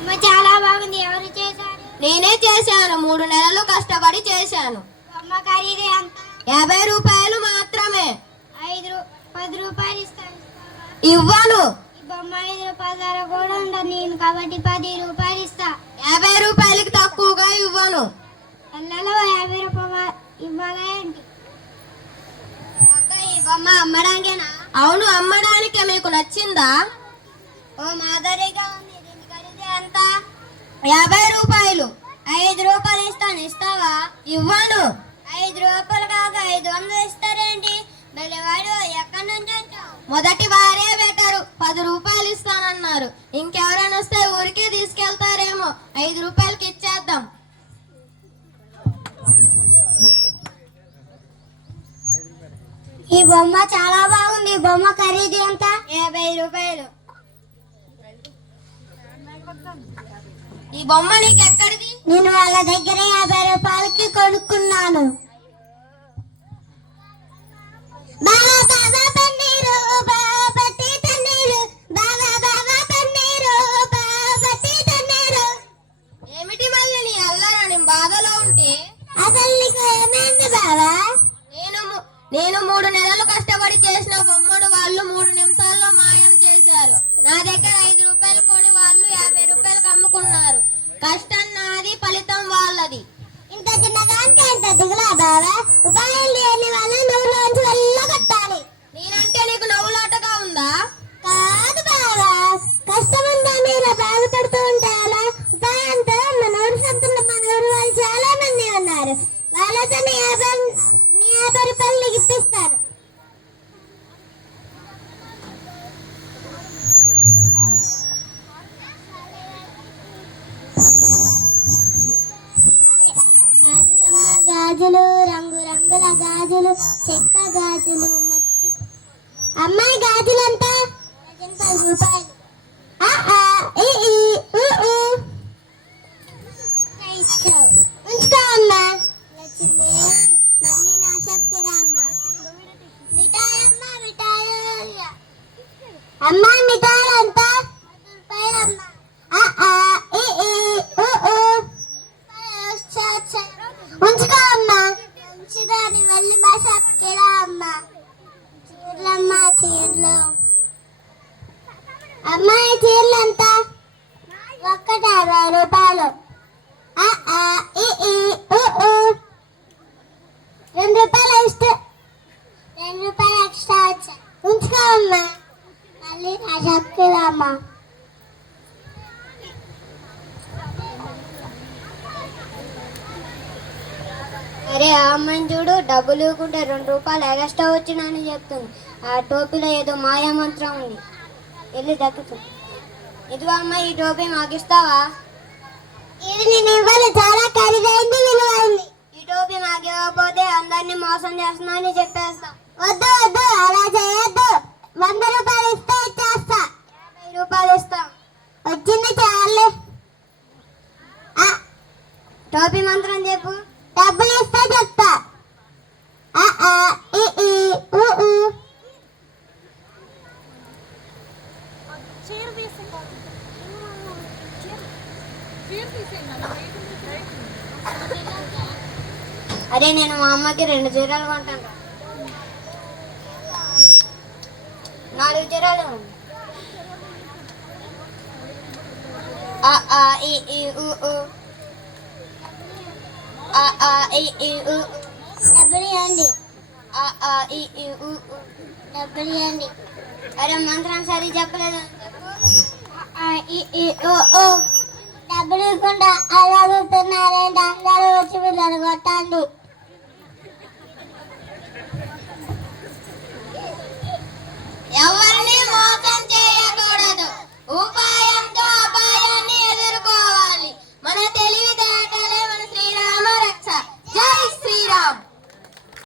అమ్మ చాలా బాగుంది. ఎవరు చేశారు? నేనే చేశాను. 3 నెలలు కష్టపడి చేశాను. అమ్మ ఖరీదు ఎంత? 50 రూపాయలు మాత్రమే. 10 రూపాయలు ఇస్తాను. ఇవ్వను. ఈ బొమ్మ 5 రూపాయల ధర కూడా ఉండదు నేను కాబట్టి 10 రూపాయలు ఇస్తా. 50 రూపాయలకి తక్కువగా ఇవ్వను. నెలలో 50 రూపాయలు ఇవ్వాలా ఏంటి? ఈ బొమ్మ అమ్మడానికేనా? అవును, అమ్మడానికే. మీకు నచ్చిందా? ఓ మాదిరిగా ఉంది. దీని ఖరీదు ఎంత? 50 రూపాయలు. 5 రూపాయలు ఇస్తాను. ఇస్తావా? ఇవ్వను. 5 రూపాయలు కాక 500 ఇస్తారేంటి? వాడు ఎక్కడి నుంచి అంటావు? మొదటి వారే బెటరు. 10 రూపాయలు ఇస్తానన్నారు. ఇంకెవరైనా వస్తే ఊరికే తీసుకెళ్తారేమో. 5 రూపాయలకి ఇచ్చేద్దాం. ఈ బొమ్మ చాలా బాగుంది. ఈ బొమ్మ ఖరీదు ఎంత? 50 రూపాయలు. ఈ బొమ్మ నీకు ఎక్కడిది? నేను వాళ్ళ దగ్గర 50 రూపాయలకి కొనుక్కున్నాను. ఏమిటి మళ్ళీ నీ అల్లరా? నేను బాధలో ఉంటే అసలు నీకు ఏమైంది బావా? నేను 3 నెలలు కష్టపడి చేసిన బొమ్మను వాళ్ళు 3 నిమిషాల్లో మాయం చేశారు. నా దగ్గర 5 రూపాయలు కొని వాళ్ళు 50 రూపాయలకు అమ్ముకున్నారు. కష్టం నాది, ఫలితం వాళ్ళది. ఇంత చిన్నదానికి ఇంత దిగులా బావా? ఉపాయం లేని వాళ్ళ నువ్వులోంచి వెళ్ళగొట్టాలి. నేనంటే నీకు నవ్వులాటగా ఉందా? కాదు బావా, కష్టం ఉందా మీరు బాధపడుతూ ఉంటే అలా ఉపాయంతో మన ఊరు సొంతున్న మన ఊరు వాళ్ళు చాలా మంది ఉన్నారు. వాళ్ళతో నీ 50 రూపాయలు నీకు ఇప్పిస్తాను. గాజులు, రంగు రంగుల గాజులు, చెక్క గాజులు, మట్టి. అమ్మాయి గాజులు ఎంత? 10 రూపాయలు. ఉంచుకో అమ్మా. నచ్చింది మళ్ళీ నా శక్తిరా అమ్మా. మిఠాయి అమ్మా, మిఠాయి. అమ్మాయి మిఠాయి ఎంత? 10 రూపాయలు అమ్మా. ఉంచుకో అమ్మా. మంచిదాని మళ్ళీ మా షాప్కి రా అమ్మా. చీరలమ్మా, చీరలు. అమ్మాయి చీరలు ఎంత? 50 రూపాయలు. 2 రూపాయలు ఇస్తే 2 రూపాయలు ఎక్స్ట్రా వచ్చా. ఉంచుకో అమ్మా. మళ్ళీ నా షాప్కి రా అమ్మా. అరే ఆ అమ్మాయిని చూడు, డబ్బులు ఇవ్వకుంటే 2 రూపాయలు ఎగస్ట్రా వచ్చినని చెప్తుంది. ఆ టోపీలో ఏదో మాయా మంత్రం ఉంది. వెళ్ళి దక్కుతుంది. ఇదిగో అమ్మాయి, ఈ టోపీ మాకు ఇస్తావా? ఇది నేను ఇవ్వాలి. చాలా ఖరీదైంది, విలువైంది. ఈ టోపీ మాకు ఇవ్వకపోతే అందరినీ మోసం చేస్తున్నా అని చెప్పేస్తా. వద్దు వద్దు, అలా చేయొద్దు. 100 రూపాయలు ఇస్తే ఇచ్చేస్తా. 50 రూపాయలు ఇస్తా. వచ్చింది చాలే. టోపీ మంత్రం చెప్పు. డబ్బులు ఇస్తే చెప్తా. అరే నేను మా అమ్మకి 2 చీరలు కొంటాను. 4 చీరలు. డబ్బులు ఇవ్వండి. డబ్బులు ఇవ్వండి. అరే మంత్రం సరి చెప్పలేదు. డబ్బులు ఇవ్వకుండా అలా చూస్తున్నారేంటి? అందరూ వచ్చి పిల్లలు కొట్టండి. ఎవరిని మోసం